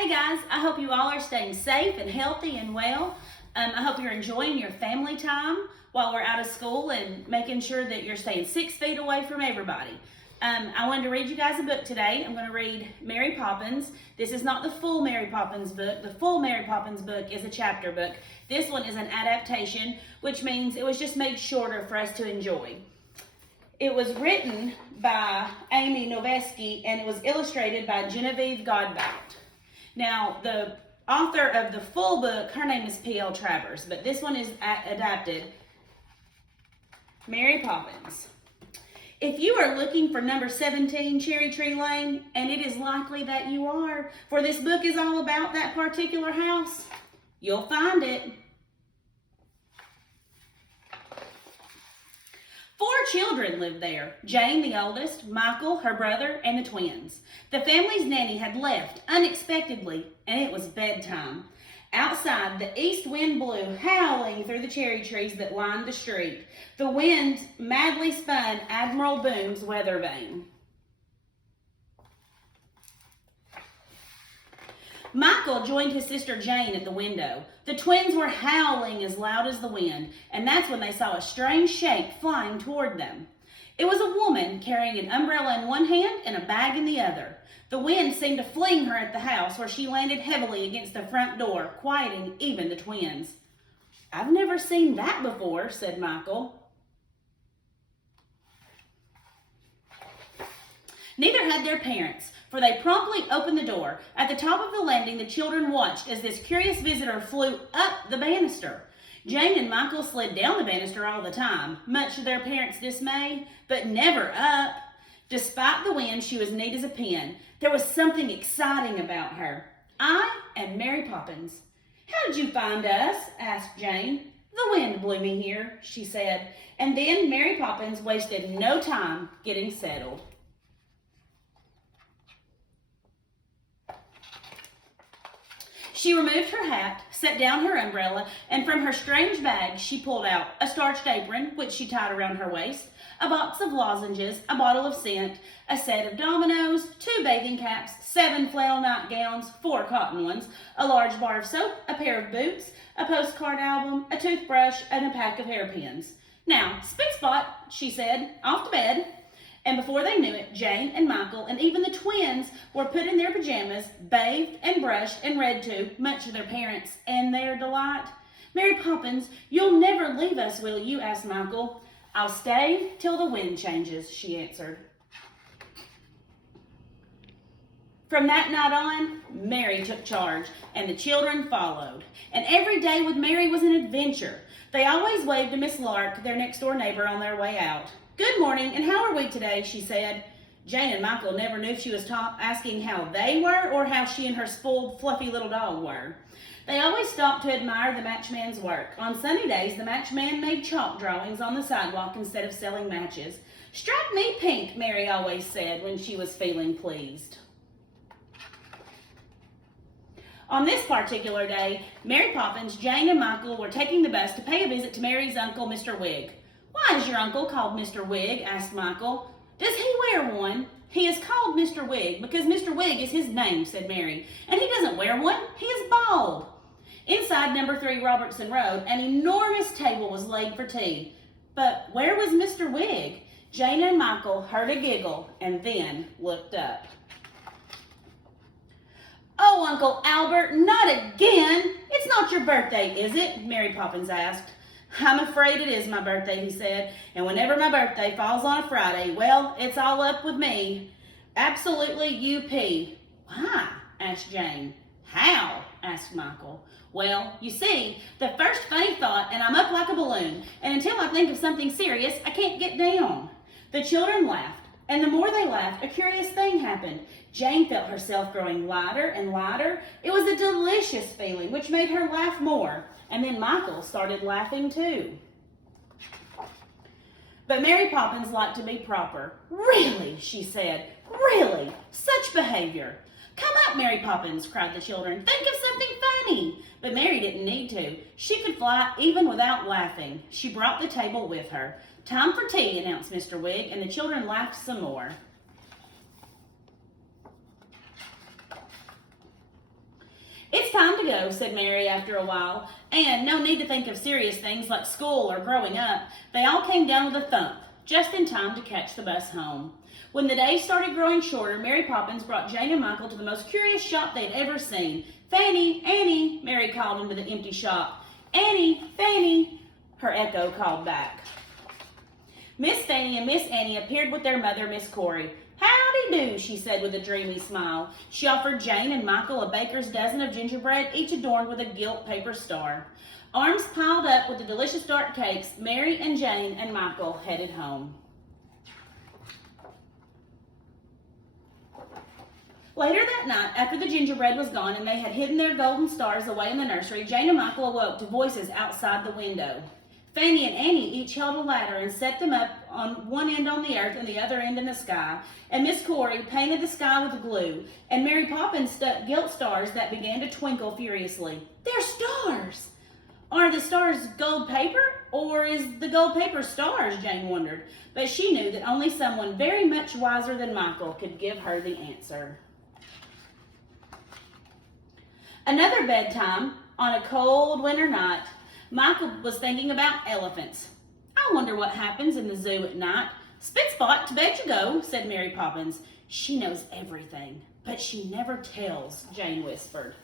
Hey guys, I hope you all are staying safe and healthy and well. I hope you're enjoying your family time while we're out of school and making sure that you're staying 6 feet away from everybody. I wanted to read you guys a book today. I'm going to read Mary Poppins. This is not the full Mary Poppins book. The full Mary Poppins book is a chapter book. This one is an adaptation, which means it was just made shorter for us to enjoy. It was written by Amy Noveski and it was illustrated by Genevieve Godbout. Now, the author of the full book, her name is P.L. Travers, but this one is adapted. Mary Poppins. If you are looking for number 17 Cherry Tree Lane, and it is likely that you are, for this book is all about that particular house, you'll find it. 4 children lived there. Jane, the oldest, Michael, her brother, and the twins. The family's nanny had left unexpectedly, and it was bedtime. Outside, the east wind blew, howling through the cherry trees that lined the street. The wind madly spun Admiral Boone's weather vane. Michael joined his sister Jane at the window. The twins were howling as loud as the wind, and that's when they saw a strange shape flying toward them. It was a woman carrying an umbrella in one hand and a bag in the other. The wind seemed to fling her at the house, where she landed heavily against the front door, quieting even the twins. "I've never seen that before," said Michael. Neither had their parents, for they promptly opened the door. At the top of the landing, the children watched as this curious visitor flew up the banister. Jane and Michael slid down the banister all the time, much to their parents' dismay, but never up. Despite the wind, she was neat as a pin. There was something exciting about her. "I am Mary Poppins." "How did you find us?" asked Jane. "The wind blew me here," she said. And then Mary Poppins wasted no time getting settled. She removed her hat, set down her umbrella, and from her strange bag she pulled out a starched apron, which she tied around her waist, a box of lozenges, a bottle of scent, a set of dominoes, 2 bathing caps, 7 flannel nightgowns, 4 cotton ones, a large bar of soap, a pair of boots, a postcard album, a toothbrush, and a pack of hairpins. "Now, spit spot," she said, "off to bed." And before they knew it, Jane and Michael and even the twins were put in their pajamas, bathed and brushed and read to, much to their parents and their delight. "Mary Poppins, you'll never leave us, will you?" asked Michael. "I'll stay till the wind changes," she answered. From that night on, Mary took charge, and the children followed. And every day with Mary was an adventure. They always waved to Miss Lark, their next-door neighbor, on their way out. "Good morning, and how are we today?" she said. Jane and Michael never knew if she was asking how they were or how she and her spoiled, fluffy little dog were. They always stopped to admire the matchman's work. On sunny days, the matchman made chalk drawings on the sidewalk instead of selling matches. "Strike me pink," Mary always said when she was feeling pleased. On this particular day, Mary Poppins, Jane, and Michael were taking the bus to pay a visit to Mary's uncle, Mr. Wigg. "Why is your uncle called Mr. Wigg?" asked Michael. "Does he wear one?" "He is called Mr. Wigg because Mr. Wigg is his name," said Mary. "And he doesn't wear one. He is bald." Inside number 3 Robertson Road, an enormous table was laid for tea. But where was Mr. Wigg? Jane and Michael heard a giggle and then looked up. "Oh, Uncle Albert, not again! It's not your birthday, is it?" Mary Poppins asked. "I'm afraid it is my birthday," he said, "and whenever my birthday falls on a Friday, well, it's all up with me. Absolutely UP." "Why?" asked Jane. "How?" asked Michael. "Well, you see, the first funny thought, and I'm up like a balloon, and until I think of something serious, I can't get down." The children laughed, and the more they laughed, a curious thing happened. Jane felt herself growing lighter and lighter. It was a delicious feeling, which made her laugh more. And then Michael started laughing too. But Mary Poppins liked to be proper. "Really," she said, "really, such behavior." "Come up, Mary Poppins," cried the children. "Think of something funny." But Mary didn't need to. She could fly even without laughing. She brought the table with her. "Time for tea," announced Mr. Wigg, and the children laughed some more. time to go, said Mary after a while, and no need to think of serious things like school or growing up. They all came down with a thump, just in time to catch the bus home. When the day started growing shorter, Mary Poppins brought Jane and Michael to the most curious shop they'd ever seen. "Fanny, Annie," Mary called into the empty shop. "Annie, Fanny," her echo called back. Miss Fanny and Miss Annie appeared with their mother, Miss Corey. "Howdy do," she said with a dreamy smile. She offered Jane and Michael a baker's dozen of gingerbread, each adorned with a gilt paper star. Arms piled up with the delicious dark cakes, Mary and Jane and Michael headed home. Later that night, after the gingerbread was gone and they had hidden their golden stars away in the nursery, Jane and Michael awoke to voices outside the window. Fanny and Annie each held a ladder and set them up on one end on the earth and the other end in the sky. And Miss Corey painted the sky with glue. And Mary Poppins stuck gilt stars that began to twinkle furiously. "They're stars!" "Are the stars gold paper? Or is the gold paper stars?" Jane wondered. But she knew that only someone very much wiser than Michael could give her the answer. Another bedtime on a cold winter night. Michael was thinking about elephants. "I wonder what happens in the zoo at night." "Spitspot, to bed you go," said Mary Poppins. "She knows everything, but she never tells," Jane whispered.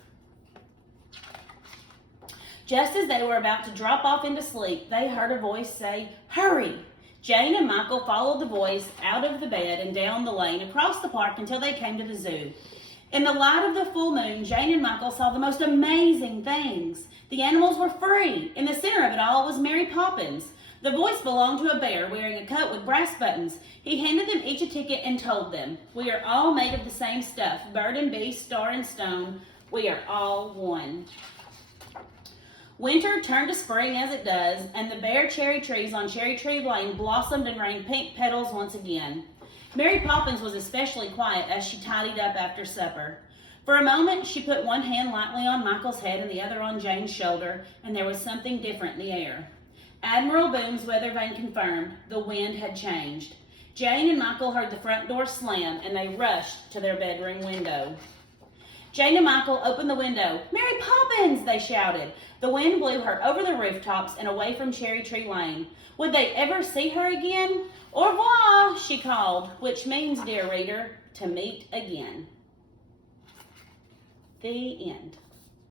Just as they were about to drop off into sleep, they heard a voice say, "Hurry!" Jane and Michael followed the voice out of the bed and down the lane across the park until they came to the zoo. In the light of the full moon, Jane and Michael saw the most amazing things. The animals were free. In the center of it all was Mary Poppins. The voice belonged to a bear wearing a coat with brass buttons. He handed them each a ticket and told them, "We are all made of the same stuff, bird and beast, star and stone. We are all one." Winter turned to spring as it does, and the bare cherry trees on Cherry Tree Lane blossomed and rained pink petals once again. Mary Poppins was especially quiet as she tidied up after supper. For a moment, she put one hand lightly on Michael's head and the other on Jane's shoulder, and there was something different in the air. Admiral Boone's weather vane confirmed the wind had changed. Jane and Michael heard the front door slam, and they rushed to their bedroom window. Jane and Michael opened the window. "Mary Poppins!" they shouted. The wind blew her over the rooftops and away from Cherry Tree Lane. Would they ever see her again? "Au revoir," she called, which means, dear reader, to meet again. The end.